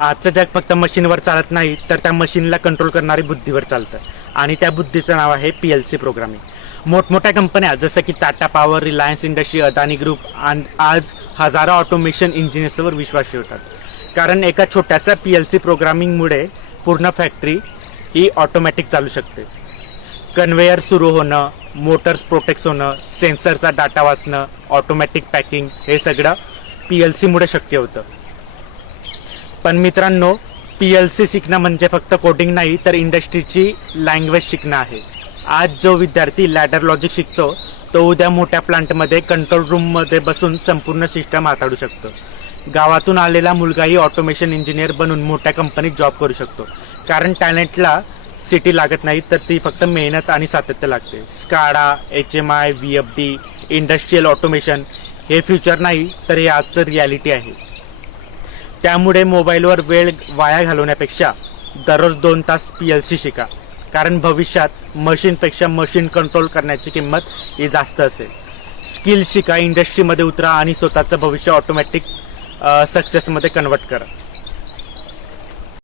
आजचं जग फक्त मशीनवर चालत नाही, तर त्या मशीनला कंट्रोल करणारी बुद्धीवर चालतं आणि त्या बुद्धीचं नाव आहे PLC प्रोग्रामिंग। मोठमोठ्या कंपन्या जसं की Tata power, Reliance industry, Adani group आज हजारो ऑटोमेशन इंजिनियर्सवर विश्वास ठेवतात, कारण एका छोट्याशा PLC प्रोग्रामिंगमुळे पूर्ण फॅक्टरी ही ऑटोमॅटिक चालू शकते। कन्वेयर सुरू होणं, मोटर्स प्रोटेक्ट होणं, सेन्सरचा डाटा वाचणं, ऑटोमॅटिक पॅकिंग, हे सगळं PLCमुळे शक्य होतं। पण मित्रांनो, PLC शिकणं म्हणजे फक्त कोडिंग नाही, तर इंडस्ट्रीची लँग्वेज शिकणं आहे। आज जो विद्यार्थी लॅडर लॉजिक शिकतो, तो उद्या मोठ्या प्लांटमध्ये कंट्रोल रूममध्ये बसून संपूर्ण सिस्टम हाताळू शकतो। गावातून आलेला मुलगाही ऑटोमेशन इंजिनियर बनून मोठ्या कंपनीत जॉब करू शकतो, कारण टॅलेंटला सिटी लागत नाही, तर ती फक्त मेहनत आणि सातत्य लागते। SCADA, HMI, VFD, industrial automation हे फ्युचर नाही, तर हे आजचं रियालिटी आहे। त्यामुळे मोबाईलवर वेळ वाया घालवण्यापेक्षा दररोज 2 तास PLC शिका, कारण भविष्यात मशीनपेक्षा मशीन कंट्रोल करण्याची किंमत ही जास्त असेल। स्किल शिका, इंडस्ट्रीमध्ये उतरा आणि स्वतःचं भविष्य ऑटोमॅटिक सक्सेसमध्ये कन्वर्ट करा।